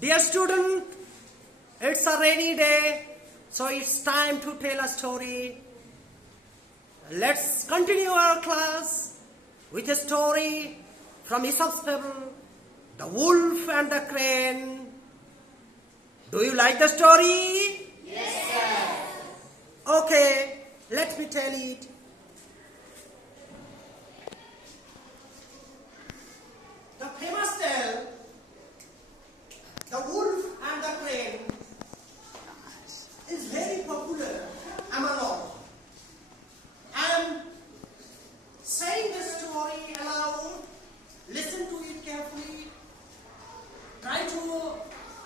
Dear student, it's a rainy day, so it's time to tell a story. Let's continue our class with a story from Aesop's fable, The Wolf and the Crane. Do you like the story? Yes, sir. Okay, let me tell it. The famous tale, The Wolf and the Crane, is very popular among all. I am saying this story aloud. Listen to it carefully. Try to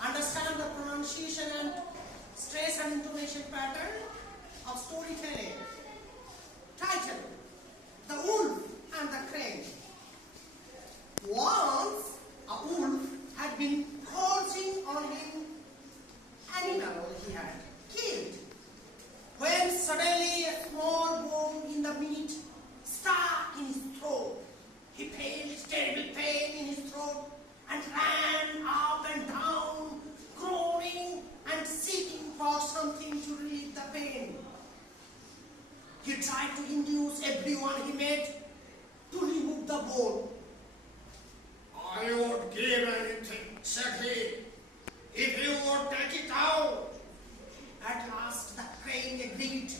understand the pronunciation and stress and intonation pattern of storytelling. Title: The Wolf and the Crane. Once a wolf had been coursing on an animal he had killed, when suddenly a small bone in the meat stuck in his throat. He felt terrible pain in his throat and ran up and down, groaning and seeking for something to relieve the pain. He tried to induce everyone he met to remove the bone. I would give anything, said he, if you would take it out. At last the crane agreed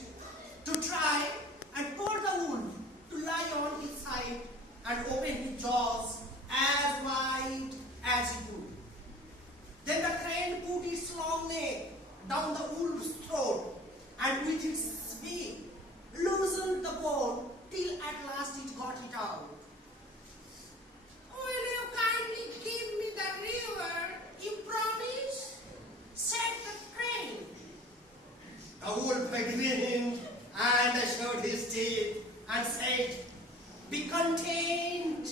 to try and pour the wolf to lie on his side and open his jaws as wide as he could. Then the crane put its long neck down the wolf's throat and with its beak loosened the bone till at last it got it out. "Will you kindly give me the river you promised?" said the crane. The wolf grinned and showed his teeth and said, "Be content.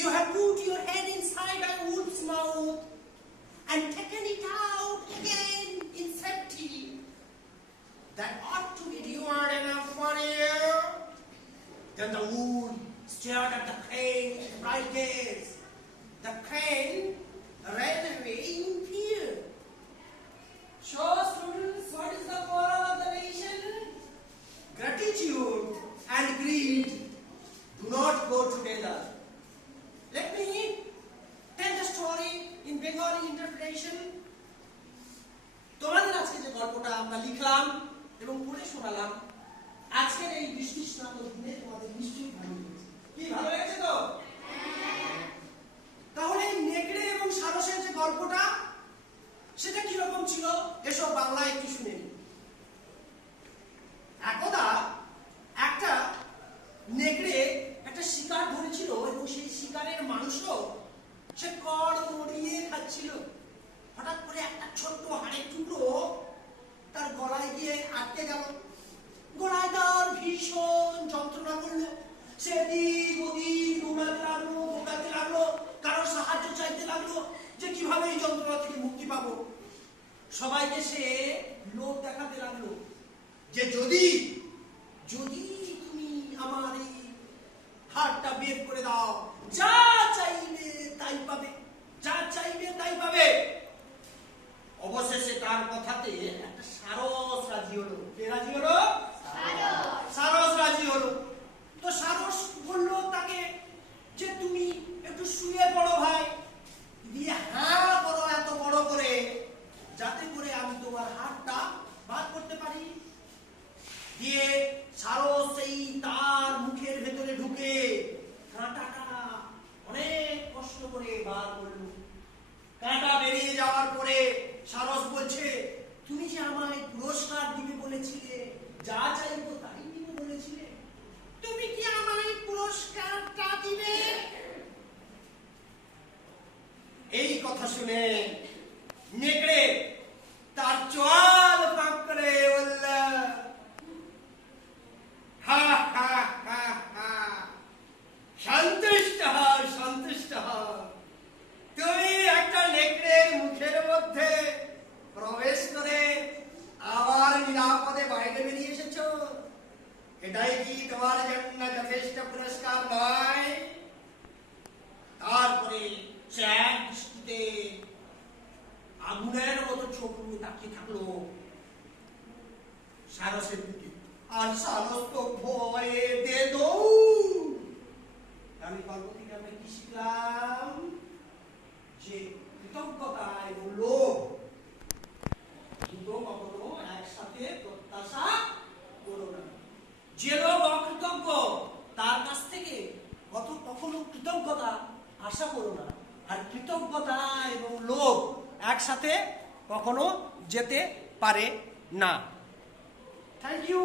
You have put your head inside a wolf's mouth and taken it out again in safety. That ought to be reward enough for you." Then the wolf stared at the crane with bright gaze. The crane ran away in fear. So, students, what is the moral of the nation? Gratitude and greed do not go together. Let me tell the story in Bengali interpretation. তোমাদের আজকে যে গল্পটা আমরা লিখলাম এবং পড়ে শোনালাম, আজকের এই বৃষ্টি স্নাত দিনে তোমাদের নিশ্চয়ই ভালো লেগেছে। কি ভালো লেগেছে তো? তাহলে এই নেকড়ে এবং সারসের যে গল্পটা, সেটা কিরকম ছিল এসব বাংলায় একটু শুনে নিন। একদা একটা নেকড়ে একটা শিকার ধরেছিল এবং সেই শিকারের মাংস সে কড় মরিয়ে খাচ্ছিল। হঠাৎ করে একটা ছোট্ট হাড়ের টুকরো তার গলায় গিয়ে আটকে গেল। গলায় তার ভীষণ যন্ত্রণা করলো। সে এদিক ওদিক দৌড়াতে লাগলো, দৌড়াতে লাগলো, কারোর সাহায্য চাইতে লাগলো যে কিভাবে এই যন্ত্রণা থেকে মুক্তি পাবো। সবাইকে সে লোভ দেখাতে লাগলো যে যদি তুমি আমার এই হাড়টা বের করে দাও, যা চাইবে তাই পাবে, যা চাইবে তাই পাবে। অবশেষে তার কথাতে একটা সারস রাজি হলো। কে রাজি হলো? সারস রাজি হলো। তো সারস বলল তাকে যে তুমি একটু শুয়ে পড়ো ভাই, দিয়ে হাঁ করো এত বড় করে, যাতে করে আমি তোমার হাতটা বার করতে পারি। দিয়ে সারস সেই তার মুখের ভেতরে ঢুকে কাঁটাটা অনেক কষ্ট করে বার করলো। কাঁটা বেরিয়ে যাওয়ার পরে সারস বলছে, তুমি যে আমায় পুরস্কার দিবে বলেছিলে, যা চাইবো তাই দিবে বলেছিলে, তুমি কি আমায় পুরস্কারটা দিবে? এই কথা শুনে নেকড়ে তার চোয়াল ফাঁক করে বলল, হা হা হা হা, সন্তুষ্ট হও, সন্তুষ্ট হও। তুমি একটা নেকড়ের মুখের মধ্যে প্রবেশ করে আবার নিরাপদে বাইরে বেরিয়ে এসেছো, এটাই কি তোমার জন্য যথেষ্ট পুরস্কার নয়? তারপরে সে এক দৃষ্টিতে চোখ নিয়ে তাকিয়ে থাকলো সারসের দিকে। আর সারস তো ভয়ে দে দৌড়। আমি গল্প থেকে আমরা কি শিখলাম? যে কৃতজ্ঞতা এবং লোভ দুটো কখনো একসাথে প্রত্যাশা করো না। যে লোক অকৃতজ্ঞ তার কাছ থেকে কখনো কৃতজ্ঞতা আশা করো না। আর কৃতজ্ঞতা এবং লোভ একসাথে কখনো যেতে পারে না। Thank you.